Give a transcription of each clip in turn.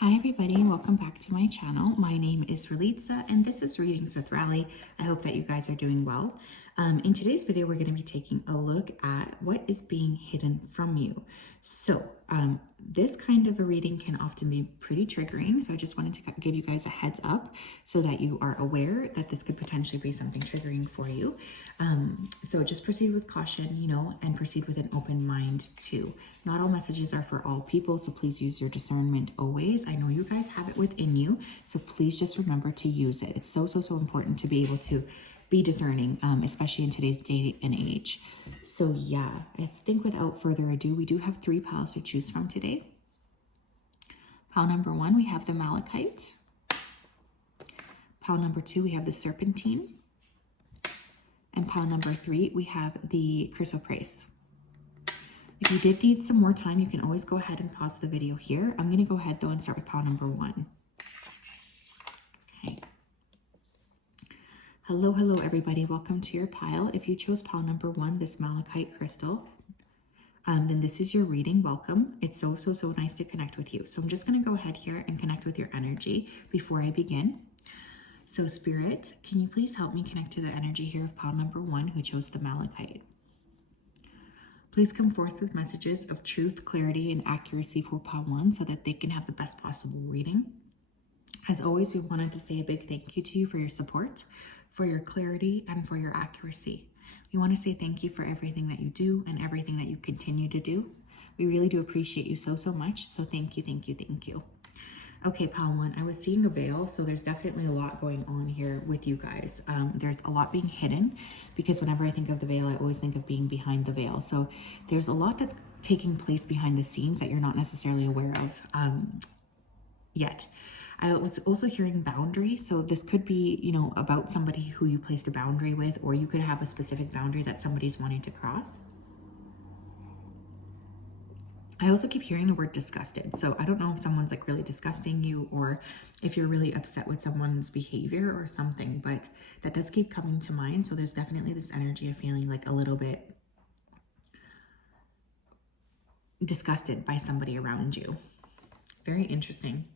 Hi everybody, and welcome back to my channel. My name is Ralitza and this is Readings with Rally. I hope that you guys are doing well. In today's video, we're going to be taking a look at what is being hidden from you. So this kind of a reading can often be pretty triggering. So I just wanted to give you guys a heads up so that you are aware that this could potentially be something triggering for you. So just proceed with caution, and proceed with an open mind too. Not all messages are for all people, so please use your discernment always. I know you guys have it within you, so please just remember to use it. It's so important to be able to be discerning, especially in today's day and age. So yeah, I think without further ado, we do have 3 piles to choose from today. Pile number 1, we have the malachite. Pile number 2, we have the serpentine. And pile number 3, we have the chrysoprase. If you did need some more time, you can always go ahead and pause the video here. I'm going to go ahead though and start with pile number 1. Okay. Hello everybody. Welcome to your pile. If you chose pile number 1, this malachite crystal, then this is your reading. Welcome. It's so nice to connect with you. So I'm just going to go ahead here and connect with your energy before I begin. So Spirit, can you please help me connect to the energy here of pile number 1 who chose the malachite? Please come forth with messages of truth, clarity, and accuracy for pile 1 so that they can have the best possible reading. As always, we wanted to say a big thank you to you for your support, for your clarity, and for your accuracy. We want to say thank you for everything that you do and everything that you continue to do. We really do appreciate you so much. So thank you. Okay, pile 1, I was seeing a veil, so there's definitely a lot going on here with you guys. There's a lot being hidden because whenever I think of the veil, I always think of being behind the veil. So there's a lot that's taking place behind the scenes that you're not necessarily aware of yet. I was also hearing boundary. So this could be, about somebody who you placed a boundary with, or you could have a specific boundary that somebody's wanting to cross. I also keep hearing the word disgusted. So I don't know if someone's like really disgusting you or if you're really upset with someone's behavior or something, but that does keep coming to mind. So there's definitely this energy of feeling like a little bit disgusted by somebody around you. Very interesting.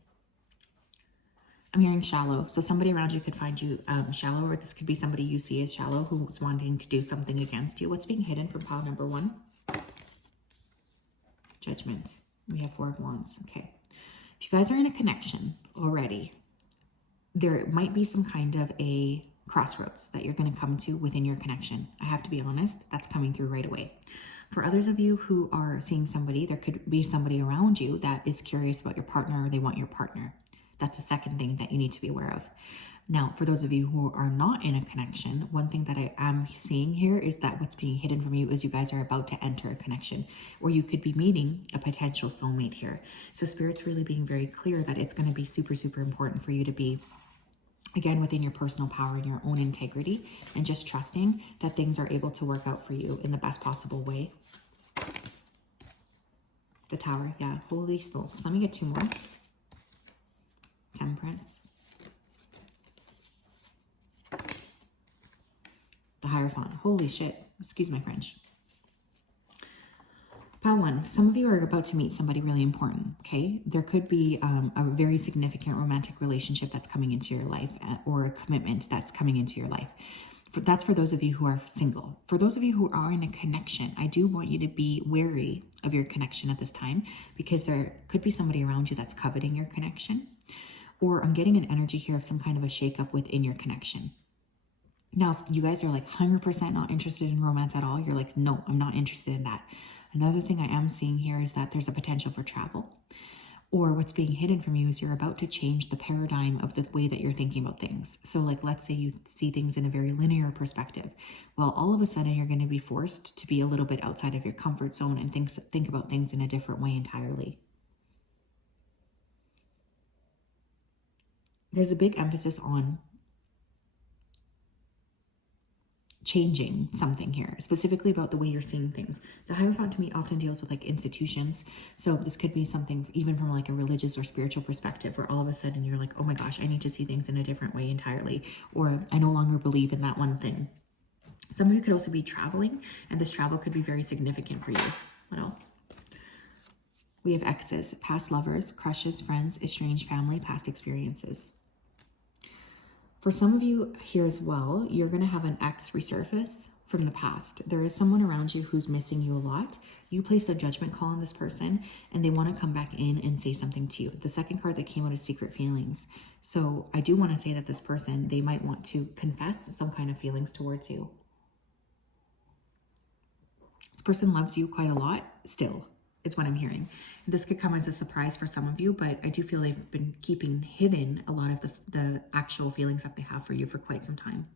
I'm hearing shallow. So somebody around you could find you shallow, or this could be somebody you see as shallow who's wanting to do something against you. What's being hidden from pile number 1? Judgment. We have 4 of Wands. Okay. If you guys are in a connection already, there might be some kind of a crossroads that you're going to come to within your connection. I have to be honest, that's coming through right away. For others of you who are seeing somebody, there could be somebody around you that is curious about your partner or they want your partner. That's the second thing that you need to be aware of. Now, for those of you who are not in a connection, one thing that I am seeing here is that what's being hidden from you is you guys are about to enter a connection, or you could be meeting a potential soulmate here. So Spirit's really being very clear that it's going to be super important for you to be, again, within your personal power and your own integrity, and just trusting that things are able to work out for you in the best possible way. The Tower, yeah, holy smokes. Let me get 2 more. Temperance. The Hierophant. Holy shit. Excuse my French. Pile 1. Some of you are about to meet somebody really important, okay? There could be a very significant romantic relationship that's coming into your life, or a commitment that's coming into your life. That's for those of you who are single. For those of you who are in a connection, I do want you to be wary of your connection at this time, because there could be somebody around you that's coveting your connection. Or I'm getting an energy here of some kind of a shakeup within your connection. Now, if you guys are like 100% not interested in romance at all, you're like, no, I'm not interested in that. Another thing I am seeing here is that there's a potential for travel. Or what's being hidden from you is you're about to change the paradigm of the way that you're thinking about things. So like, let's say you see things in a very linear perspective. Well, all of a sudden you're going to be forced to be a little bit outside of your comfort zone and think about things in a different way entirely. There's a big emphasis on changing something here, specifically about the way you're seeing things. The Hierophant to me often deals with like institutions. So this could be something even from like a religious or spiritual perspective, where all of a sudden you're like, oh my gosh, I need to see things in a different way entirely. Or I no longer believe in that one thing. Some of you could also be traveling, and this travel could be very significant for you. What else? We have exes, past lovers, crushes, friends, estranged family, past experiences. For some of you here as well, you're going to have an ex resurface from the past. There is someone around you who's missing you a lot. You place a judgment call on this person and they want to come back in and say something to you. The second card that came out is secret feelings. So I do want to say that this person, they might want to confess some kind of feelings towards you. This person loves you quite a lot still, is what I'm hearing. This could come as a surprise for some of you, but I do feel they've been keeping hidden a lot of the actual feelings that they have for you for quite some time.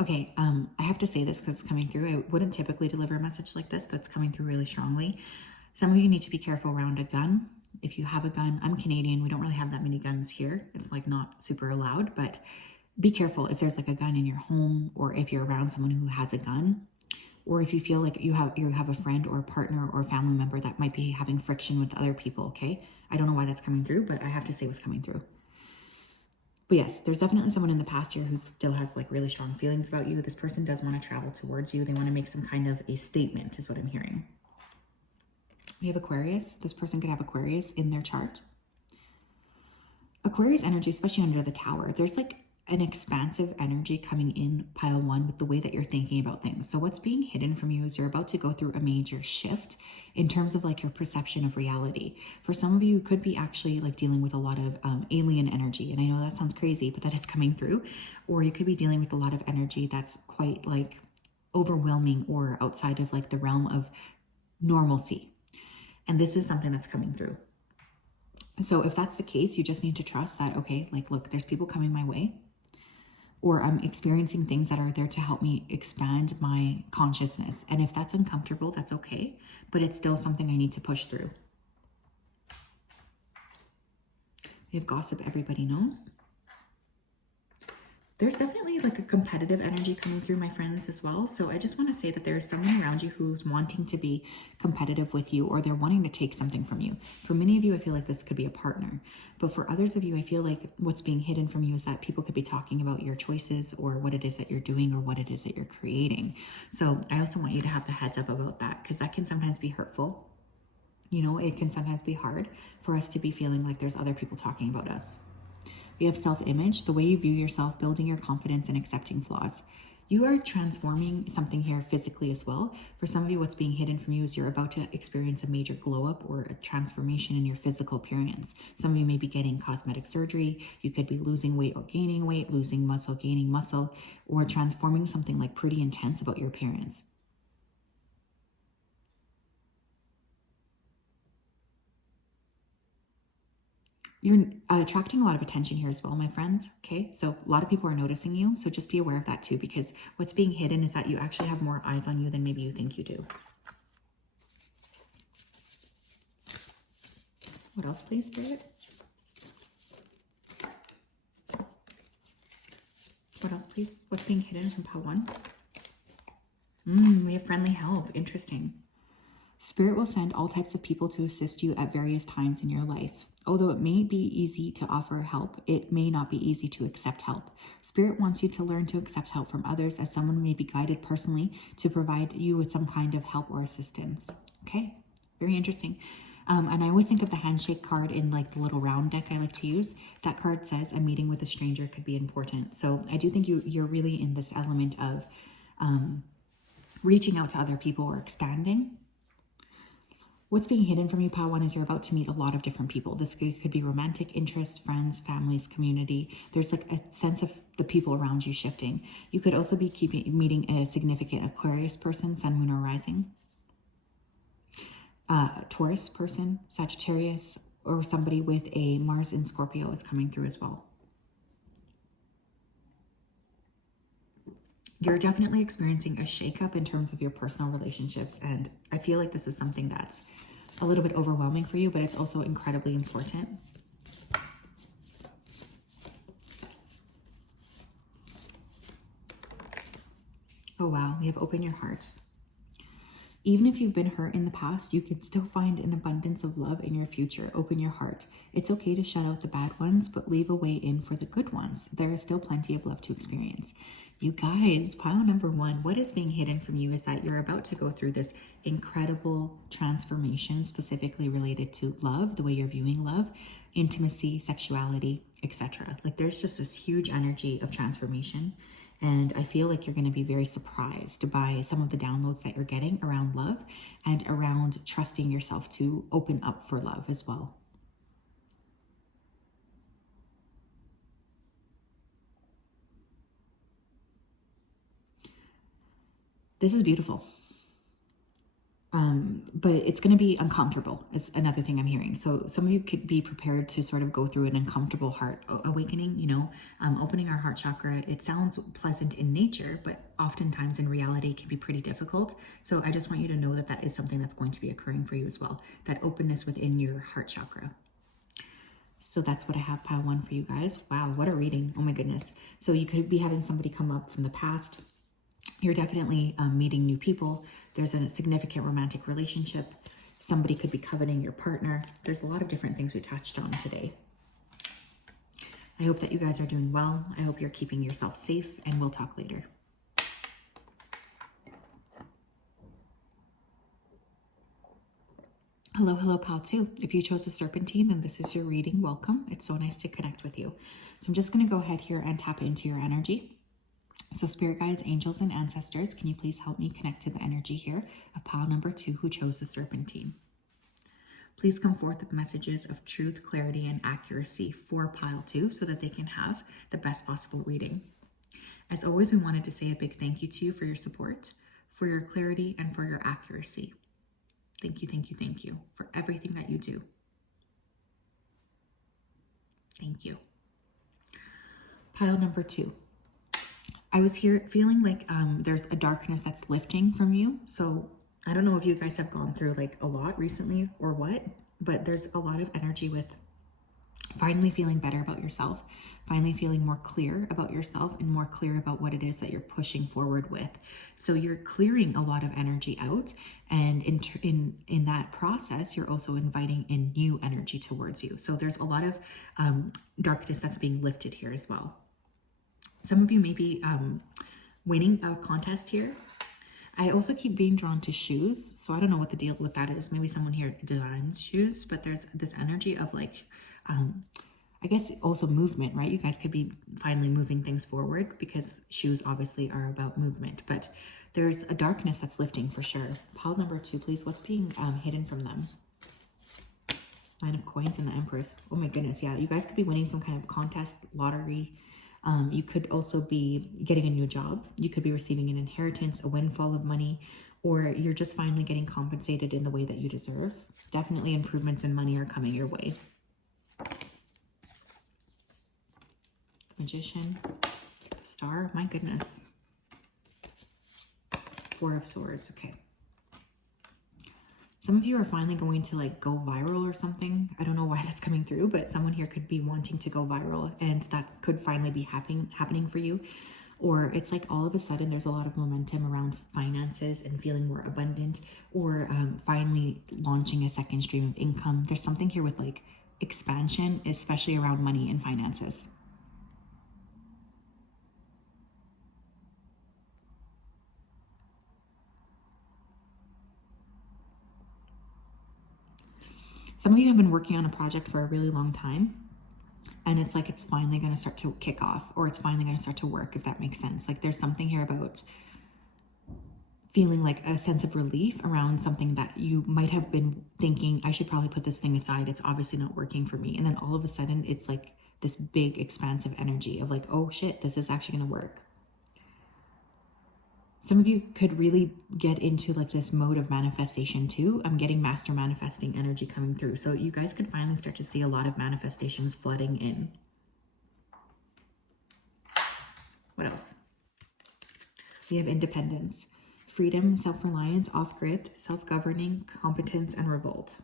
Okay, I have to say this because it's coming through. I wouldn't typically deliver a message like this, but it's coming through really strongly. Some of you need to be careful around a gun. If you have a gun, I'm Canadian. We don't really have that many guns here. It's like not super allowed, but be careful if there's like a gun in your home, or if you're around someone who has a gun, or if you feel like you have a friend or a partner or a family member that might be having friction with other people, okay? I don't know why that's coming through, but I have to say what's coming through. But yes, there's definitely someone in the past here who still has like really strong feelings about you. This person does want to travel towards you. They want to make some kind of a statement is what I'm hearing. We have Aquarius. This person could have Aquarius in their chart. Aquarius energy, especially under the Tower, there's like an expansive energy coming in pile one with the way that you're thinking about things. So what's being hidden from you is you're about to go through a major shift in terms of like your perception of reality. For some of you, could be actually like dealing with a lot of alien energy. And I know that sounds crazy, but that is coming through. Or you could be dealing with a lot of energy that's quite like overwhelming or outside of like the realm of normalcy. And this is something that's coming through. So if that's the case, you just need to trust that, okay, like, look, there's people coming my way, or I'm experiencing things that are there to help me expand my consciousness. And if that's uncomfortable, that's okay, but it's still something I need to push through. We have gossip everybody knows. There's definitely like a competitive energy coming through, my friends, as well. So I just want to say that there's someone around you who's wanting to be competitive with you, or they're wanting to take something from you. For many of you, I feel like this could be a partner. But for others of you, I feel like what's being hidden from you is that people could be talking about your choices, or what it is that you're doing, or what it is that you're creating. So I also want you to have the heads up about that, because that can sometimes be hurtful. You know, it can sometimes be hard for us to be feeling like there's other people talking about us. We have self-image, the way you view yourself, building your confidence and accepting flaws. You are transforming something here physically as well. For some of you, what's being hidden from you is you're about to experience a major glow up or a transformation in your physical appearance. Some of you may be getting cosmetic surgery. You could be losing weight or gaining weight, losing muscle, gaining muscle, or transforming something like pretty intense about your appearance. You're attracting a lot of attention here as well, my friends, okay? So a lot of people are noticing you, so just be aware of that too, because what's being hidden is that you actually have more eyes on you than maybe you think you do. What else, please, Spirit? What else, please? What's being hidden from pile one? We have friendly help. Interesting. Spirit will send all types of people to assist you at various times in your life. Although it may be easy to offer help, it may not be easy to accept help. Spirit wants you to learn to accept help from others, as someone may be guided personally to provide you with some kind of help or assistance. Okay, very interesting. And I always think of the handshake card in like the little round deck I like to use. That card says a meeting with a stranger could be important. So I do think you're really in this element of reaching out to other people or expanding. What's being hidden from you, pile one, is you're about to meet a lot of different people. This could be romantic interests, friends, families, community. There's like a sense of the people around you shifting. You could also be meeting a significant Aquarius person, sun, moon, or rising. Taurus person, Sagittarius, or somebody with a Mars in Scorpio is coming through as well. You're definitely experiencing a shakeup in terms of your personal relationships, and I feel like this is something that's a little bit overwhelming for you, but it's also incredibly important. Oh wow, we have open your heart. Even if you've been hurt in the past, you can still find an abundance of love in your future. Open your heart. It's okay to shut out the bad ones, but leave a way in for the good ones. There is still plenty of love to experience. You guys, pile number one, what is being hidden from you is that you're about to go through this incredible transformation, specifically related to love, the way you're viewing love, intimacy, sexuality, etc. Like there's just this huge energy of transformation. And I feel like you're going to be very surprised by some of the downloads that you're getting around love and around trusting yourself to open up for love as well. This is beautiful. But it's going to be uncomfortable is another thing I'm hearing. So some of you could be prepared to sort of go through an uncomfortable heart awakening, you know, opening our heart chakra. It sounds pleasant in nature, but oftentimes in reality it can be pretty difficult. So I just want you to know that that is something that's going to be occurring for you as well. That openness within your heart chakra. So that's what I have, pile one for you guys. Wow, what a reading. Oh my goodness. So you could be having somebody come up from the past. You're definitely meeting new people. There's a significant romantic relationship. Somebody could be coveting your partner. There's a lot of different things we touched on today. I hope that you guys are doing well. I hope you're keeping yourself safe, and we'll talk later. Hello, hello, pal two. If you chose a serpentine, then this is your reading. Welcome. It's so nice to connect with you. So I'm just going to go ahead here and tap into your energy. So spirit guides, angels, and ancestors, can you please help me connect to the energy here of pile number two who chose the serpentine? Please come forth with messages of truth, clarity, and accuracy for pile two so that they can have the best possible reading. As always, we wanted to say a big thank you to you for your support, for your clarity, and for your accuracy. Thank you, thank you, thank you for everything that you do. Thank you. Pile number two. I was here feeling like there's a darkness that's lifting from you. So I don't know if you guys have gone through like a lot recently or what, but there's a lot of energy with finally feeling better about yourself, finally feeling more clear about yourself and more clear about what it is that you're pushing forward with. So you're clearing a lot of energy out, and in that process, you're also inviting in new energy towards you. So there's a lot of darkness that's being lifted here as well. Some of you may be winning a contest here. I also keep being drawn to shoes, so I don't know what the deal with that is. Maybe someone here designs shoes, but there's this energy of like, I guess also movement, right? You guys could be finally moving things forward because shoes obviously are about movement, but there's a darkness that's lifting for sure. Pile number two, please. What's being hidden from them? Nine of Coins and the Empress. Oh my goodness, yeah. You guys could be winning some kind of contest, lottery. You could also be getting a new job. You could be receiving an inheritance, a windfall of money, or you're just finally getting compensated in the way that you deserve. Definitely improvements in money are coming your way. Magician, Star, my goodness. Four of Swords, okay. Some of you are finally going to like go viral or something. I don't know why that's coming through, but someone here could be wanting to go viral, and that could finally be happening for you. Or it's like all of a sudden there's a lot of momentum around finances and feeling more abundant, or finally launching a second stream of income. There's something here with like expansion, especially around money and finances. Some of you have been working on a project for a really long time, and it's like it's finally going to start to kick off, or it's finally going to start to work, if that makes sense. Like there's something here about feeling like a sense of relief around something that you might have been thinking, I should probably put this thing aside. It's obviously not working for me. And then all of a sudden it's like this big expansive energy of like, oh shit, this is actually going to work. Some of you could really get into like this mode of manifestation too. I'm getting master manifesting energy coming through. So you guys could finally start to see a lot of manifestations flooding in. What else? We have independence, freedom, self-reliance, off-grid, self-governing, competence, and revolt.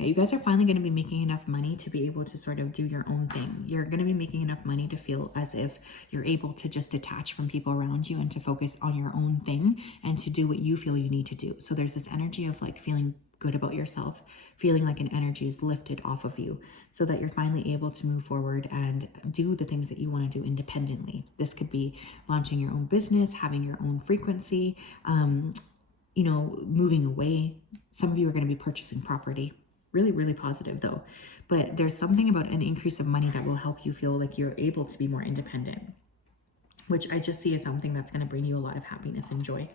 Yeah, you guys are finally going to be making enough money to be able to sort of do your own thing. You're going to be making enough money to feel as if you're able to just detach from people around you and to focus on your own thing and to do what you feel you need to do. So there's this energy of like feeling good about yourself, feeling like an energy is lifted off of you so that you're finally able to move forward and do the things that you want to do independently. This could be launching your own business, having your own frequency, you know, moving away. Some of you are going to be purchasing property. Really, really positive though. But there's something about an increase of money that will help you feel like you're able to be more independent, which I just see as something that's going to bring you a lot of happiness and joy.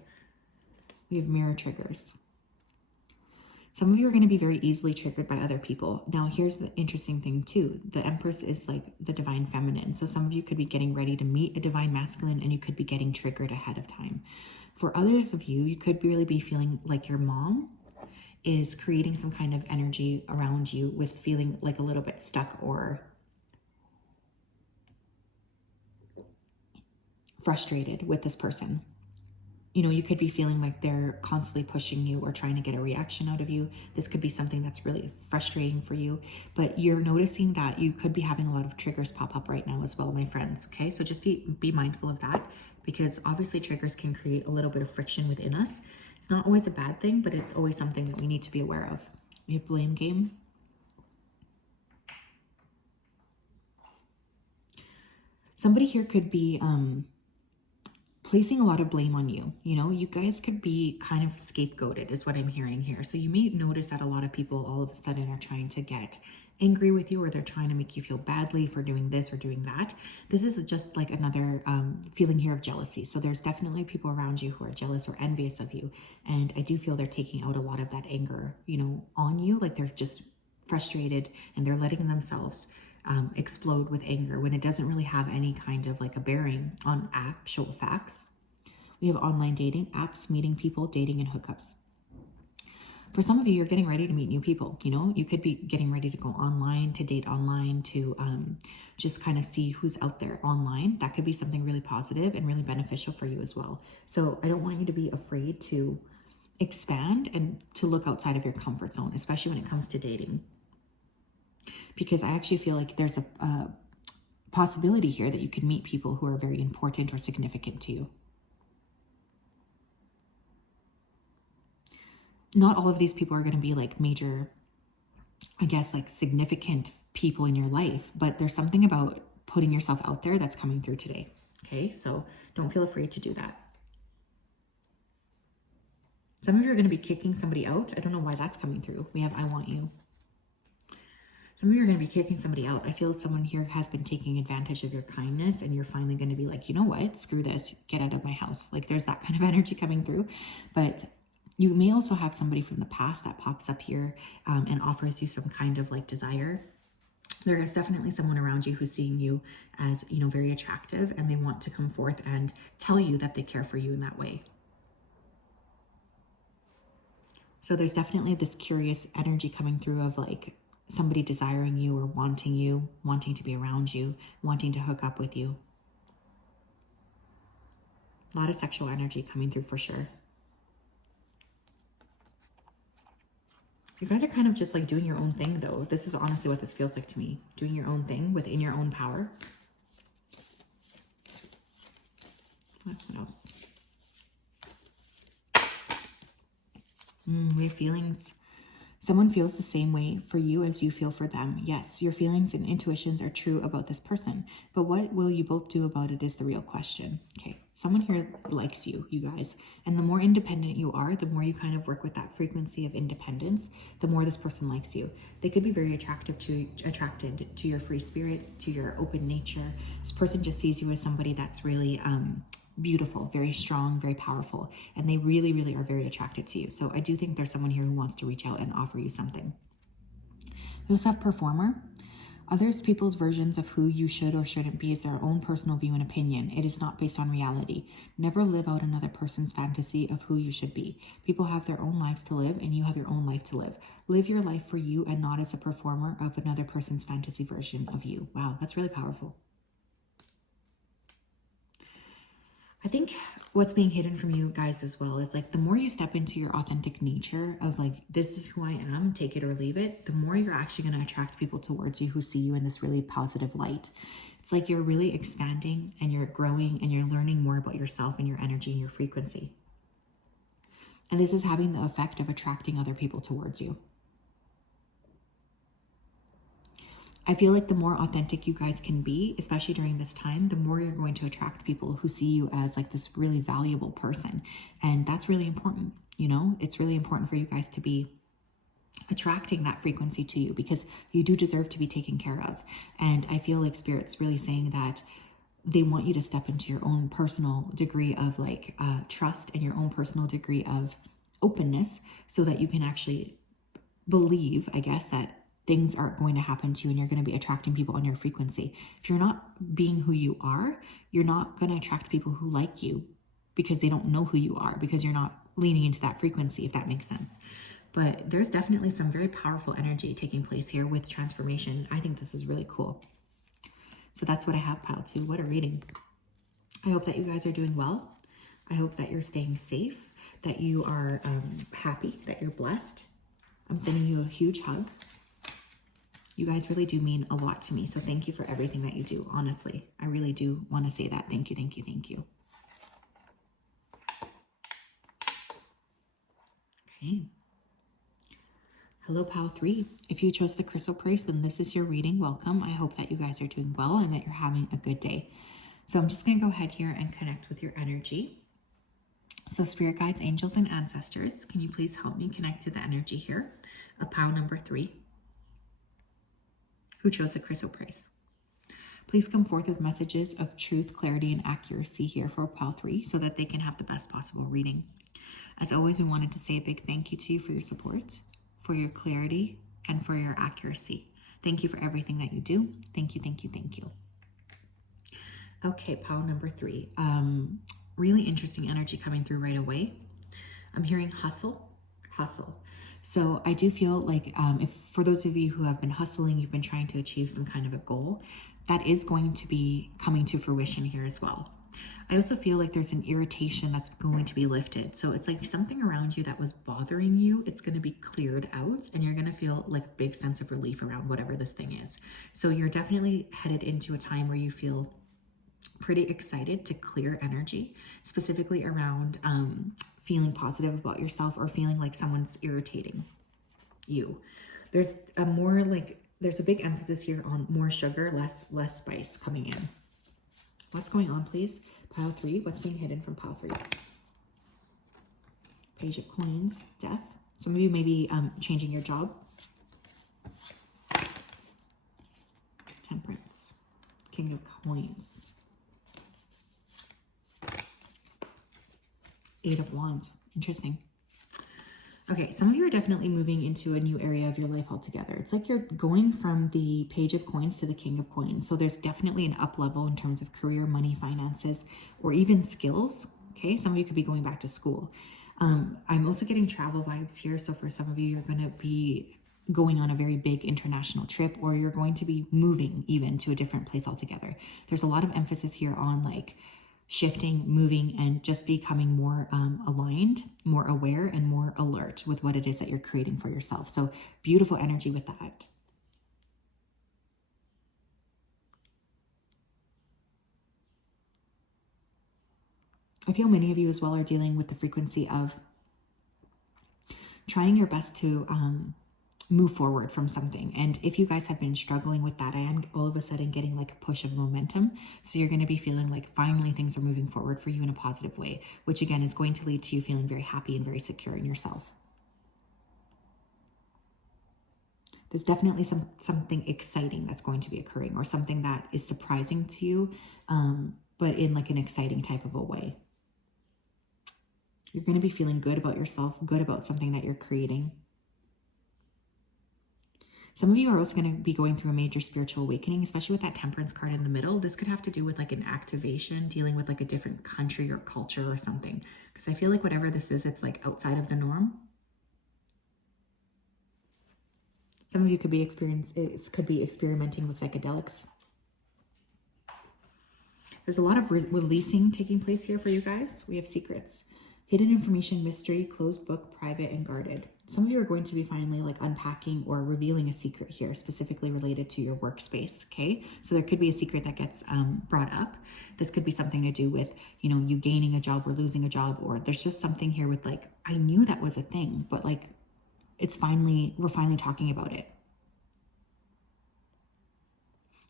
We have mirror triggers. Some of you are going to be very easily triggered by other people. Now, here's the interesting thing too. The Empress is like the divine feminine. So some of you could be getting ready to meet a divine masculine and you could be getting triggered ahead of time. For others of you, you could really be feeling like your mom is creating some kind of energy around you with feeling like a little bit stuck or frustrated with this person. You know, you could be feeling like they're constantly pushing you or trying to get a reaction out of you. This could be something that's really frustrating for you, but you're noticing that you could be having a lot of triggers pop up right now as well, my friends. Okay, so just be mindful of that, because obviously triggers can create a little bit of friction within us. It's not always a bad thing, but it's always something that we need to be aware of. We have blame game. Somebody here could be placing a lot of blame on you. You know, you guys could be kind of scapegoated is what I'm hearing here. So you may notice that a lot of people all of a sudden are trying to get angry with you, or they're trying to make you feel badly for doing this or doing that. This is just like another feeling here of jealousy. So there's definitely people around you who are jealous or envious of you. And I do feel they're taking out a lot of that anger, you know, on you. Like they're just frustrated and they're letting themselves explode with anger when it doesn't really have any kind of like a bearing on actual facts. We have online dating apps, meeting people, dating and hookups. For some of you, you're getting ready to meet new people. You know, you could be getting ready to go online, to date online, to just kind of see who's out there online. That could be something really positive and really beneficial for you as well. So I don't want you to be afraid to expand and to look outside of your comfort zone, especially when it comes to dating. Because I actually feel like there's a possibility here that you could meet people who are very important or significant to you. Not all of these people are going to be like major, I guess, like significant people in your life, but there's something about putting yourself out there that's coming through today. Okay, so don't feel afraid to do that. Some of you are going to be kicking somebody out. I don't know why that's coming through. We have I want you. Some of you are going to be kicking somebody out. I feel someone here has been taking advantage of your kindness and you're finally going to be like, you know what, screw this, get out of my house. Like there's that kind of energy coming through. But you may also have somebody from the past that pops up here and offers you some kind of like desire. There is definitely someone around you who's seeing you as, you know, very attractive, and they want to come forth and tell you that they care for you in that way. So there's definitely this curious energy coming through of like somebody desiring you or wanting to be around you, wanting to hook up with you. A lot of sexual energy coming through for sure. You guys are kind of just like doing your own thing though. This is honestly what this feels like to me. Doing your own thing within your own power. What else? We have feelings. Someone feels the same way for you as you feel for them. Yes, your feelings and intuitions are true about this person, but what will you both do about it is the real question. Okay, someone here likes you, you guys, and the more independent you are, the more you kind of work with that frequency of independence, the more this person likes you. They could be very attracted to your free spirit, to your open nature. This person just sees you as somebody that's really beautiful, very strong, very powerful, and they really, really are very attracted to you. So I do think there's someone here who wants to reach out and offer you something. We also have performer. Others people's versions of who you should or shouldn't be is their own personal view and opinion. It is not based on reality. Never live out another person's fantasy of who you should be. People have their own lives to live, and you have your own life to live. Live your life for you and not as a performer of another person's fantasy version of you. Wow, that's really powerful. I think what's being hidden from you guys as well is like the more you step into your authentic nature of like, this is who I am, take it or leave it, the more you're actually going to attract people towards you who see you in this really positive light. It's like you're really expanding and you're growing and you're learning more about yourself and your energy and your frequency. And this is having the effect of attracting other people towards you. I feel like the more authentic you guys can be, especially during this time, the more you're going to attract people who see you as like this really valuable person. And that's really important. You know, it's really important for you guys to be attracting that frequency to you, because you do deserve to be taken care of. And I feel like Spirit's really saying that they want you to step into your own personal degree of like trust and your own personal degree of openness, so that you can actually believe, I guess, that things are going to happen to you and you're going to be attracting people on your frequency. If you're not being who you are, you're not going to attract people who like you, because they don't know who you are, because you're not leaning into that frequency, if that makes sense. But there's definitely some very powerful energy taking place here with transformation. I think this is really cool. So that's what I have, pile 2. What a reading. I hope that you guys are doing well. I hope that you're staying safe, that you are happy, that you're blessed. I'm sending you a huge hug. You guys really do mean a lot to me. So thank you for everything that you do. Honestly, I really do want to say that. Thank you, thank you, thank you. Okay. Hello, pile 3. If you chose the crystal priest, then this is your reading. Welcome. I hope that you guys are doing well and that you're having a good day. So I'm just going to go ahead here and connect with your energy. So spirit guides, angels, and ancestors, can you please help me connect to the energy here of pile number 3, who chose the crystal priest? Please come forth with messages of truth, clarity, and accuracy here for pile 3, so that they can have the best possible reading. As always, we wanted to say a big thank you to you for your support, for your clarity, and for your accuracy. Thank you for everything that you do. Thank you, thank you, thank you. Okay, pile number 3. Really interesting energy coming through right away. I'm hearing hustle, hustle. So I do feel like if for those of you who have been hustling, you've been trying to achieve some kind of a goal, that is going to be coming to fruition here as well. I also feel like there's an irritation that's going to be lifted. So it's like something around you that was bothering you, it's going to be cleared out, and you're going to feel like a big sense of relief around whatever this thing is. So you're definitely headed into a time where you feel pretty excited to clear energy, specifically around feeling positive about yourself or feeling like someone's irritating you. There's a big emphasis here on more sugar, less spice coming in. What's going on, please? Pile 3, what's being hidden from pile 3? Page of Coins, death. Some of you may be changing your job. Temperance, King of Coins. 8 of Wands, interesting. Okay, some of you are definitely moving into a new area of your life altogether. It's like you're going from the Page of Coins to the King of Coins. So there's definitely an up level in terms of career, money, finances, or even skills. Okay, some of you could be going back to school. I'm also getting travel vibes here. So for some of you, you're going to be going on a very big international trip, or you're going to be moving even to a different place altogether. There's a lot of emphasis here on like shifting, moving, and just becoming more aligned, more aware, and more alert with what it is that you're creating for yourself. So beautiful energy with that. I feel many of you as well are dealing with the frequency of trying your best to move forward from something. And if you guys have been struggling with that, I am all of a sudden getting like a push of momentum. So you're going to be feeling like finally things are moving forward for you in a positive way, which again is going to lead to you feeling very happy and very secure in yourself. There's definitely something exciting that's going to be occurring, or something that is surprising to you, but in like an exciting type of a way. You're going to be feeling good about yourself, good about something that you're creating. Some of you are also going to be going through a major spiritual awakening, especially with that Temperance card in the middle. This could have to do with like an activation, dealing with like a different country or culture or something. Because I feel like whatever this is, it's like outside of the norm. Some of you could be experimenting with psychedelics. There's a lot of releasing taking place here for you guys. We have secrets, Hidden information, mystery, closed book, private, and guarded. Some of you are going to be finally like unpacking or revealing a secret here, specifically related to your workspace, okay? So there could be a secret that gets brought up. This could be something to do with, you know, you gaining a job or losing a job, or there's just something here with like, I knew that was a thing, but like, we're finally talking about it.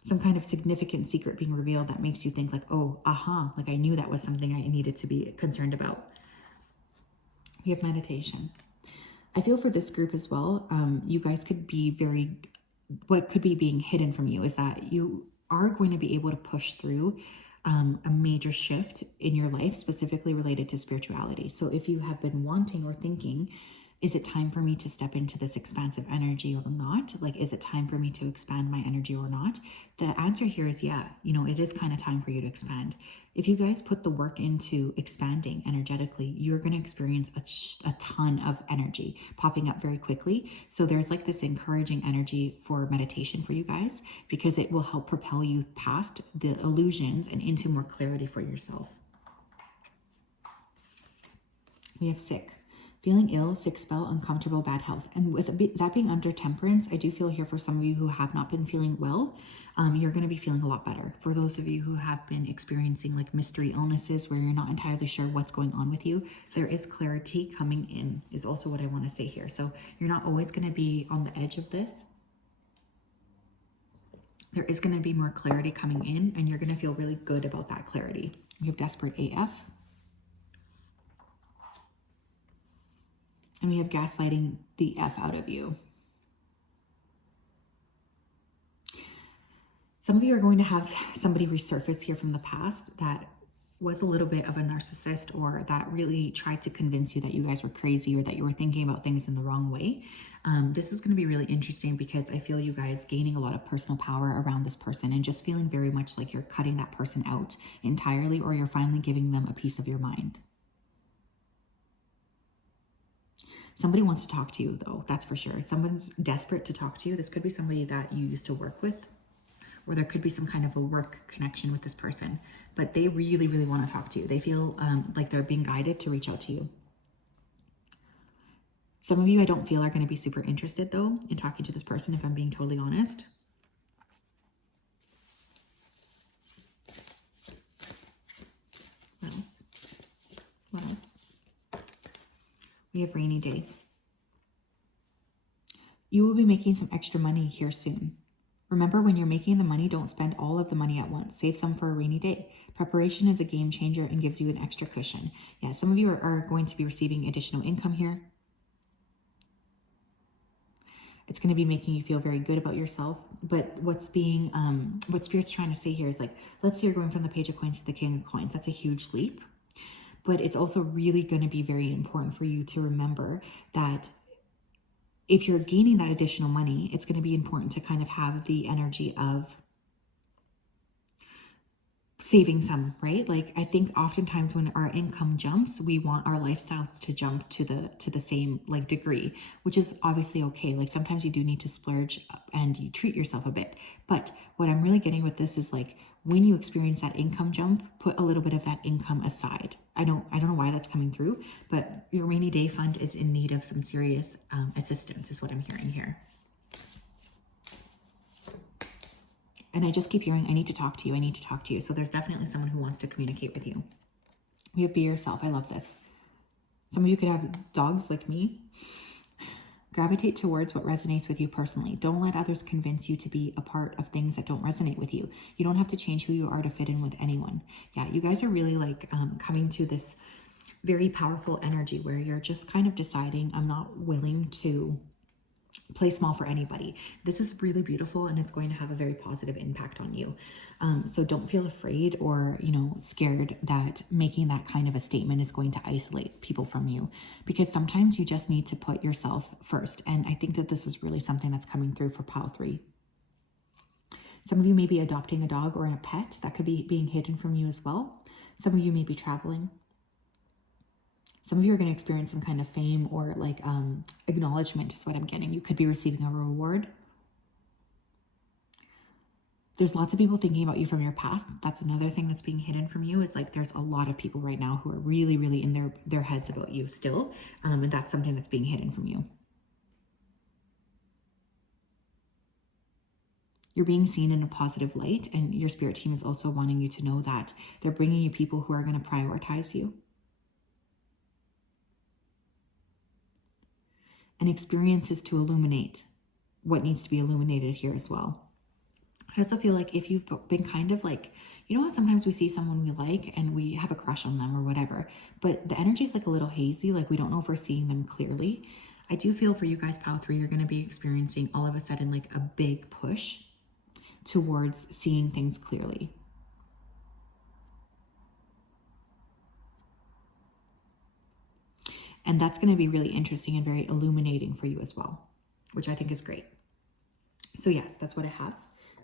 Some kind of significant secret being revealed that makes you think like, oh, aha, like I knew that was something I needed to be concerned about. We have meditation. I feel for this group as well, you guys could be what could be being hidden from you is that you are going to be able to push through a major shift in your life, specifically related to spirituality. So if you have been wanting or thinking, is it time for me to step into this expansive energy or not? Like, is it time for me to expand my energy or not? The answer here is yeah. You know, it is kind of time for you to expand. If you guys put the work into expanding energetically, you're going to experience a ton of energy popping up very quickly. So there's like this encouraging energy for meditation for you guys, because it will help propel you past the illusions and into more clarity for yourself. We have sick. Feeling ill, sick spell, uncomfortable, bad health. And with that being under temperance, I do feel here for some of you who have not been feeling well, you're going to be feeling a lot better. For those of you who have been experiencing like mystery illnesses where you're not entirely sure what's going on with you, there is clarity coming in, is also what I want to say here. So you're not always going to be on the edge of this. There is going to be more clarity coming in, and you're going to feel really good about that clarity. You have desperate AF. And we have gaslighting the F out of you. Some of you are going to have somebody resurface here from the past that was a little bit of a narcissist, or that really tried to convince you that you guys were crazy, or that you were thinking about things in the wrong way. This is going to be really interesting, because I feel you guys gaining a lot of personal power around this person, and just feeling very much like you're cutting that person out entirely, or you're finally giving them a piece of your mind. Somebody wants to talk to you, though, that's for sure. Someone's desperate to talk to you. This could be somebody that you used to work with, or there could be some kind of a work connection with this person, but they really, really want to talk to you. They feel like they're being guided to reach out to you. Some of you I don't feel are going to be super interested, though, in talking to this person, if I'm being totally honest. What else? What else? We have rainy day. You will be making some extra money here soon. Remember, when you're making the money, don't spend all of the money at once. Save some for a rainy day. Preparation is a game changer and gives you an extra cushion. Yeah, some of you are going to be receiving additional income here. It's going to be making you feel very good about yourself. But what Spirit's trying to say here is like, let's say you're going from the Page of Coins to the King of Coins. That's a huge leap. But it's also really going to be very important for you to remember that if you're gaining that additional money, it's going to be important to kind of have the energy of saving some, right? Like, I think oftentimes when our income jumps, we want our lifestyles to jump to the same like degree, which is obviously okay. Like, sometimes you do need to splurge and you treat yourself a bit. But what I'm really getting with this is like, when you experience that income jump, put a little bit of that income aside. I don't know why that's coming through, but your rainy day fund is in need of some serious assistance, is what I'm hearing here. And I just keep hearing, I need to talk to you. I need to talk to you. So there's definitely someone who wants to communicate with you. We have be yourself. I love this. Some of you could have dogs like me. Gravitate towards what resonates with you personally. Don't let others convince you to be a part of things that don't resonate with you. You don't have to change who you are to fit in with anyone. Yeah, you guys are really like coming to this very powerful energy where you're just kind of deciding, I'm not willing to play small for anybody. This is really beautiful, and it's going to have a very positive impact on you. So don't feel afraid or, scared that making that kind of a statement is going to isolate people from you, because sometimes you just need to put yourself first. And I think that this is really something that's coming through for pile 3. Some of you may be adopting a dog or a pet that could be being hidden from you as well. Some of you may be traveling. Some of you are going to experience some kind of fame or like acknowledgement is what I'm getting. You could be receiving a reward. There's lots of people thinking about you from your past. That's another thing that's being hidden from you, is like there's a lot of people right now who are really, really in their heads about you still. And that's something that's being hidden from you. You're being seen in a positive light, and your spirit team is also wanting you to know that they're bringing you people who are going to prioritize you. And experiences to illuminate what needs to be illuminated here as well. I also feel like if you've been kind of like, you know how sometimes we see someone we like and we have a crush on them or whatever, but the energy is like a little hazy, like we don't know if we're seeing them clearly. I do feel for you guys, Pile 3, you're going to be experiencing all of a sudden like a big push towards seeing things clearly. And that's going to be really interesting and very illuminating for you as well, which I think is great. So yes, that's what I have.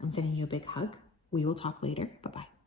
I'm sending you a big hug. We will talk later. Bye-bye.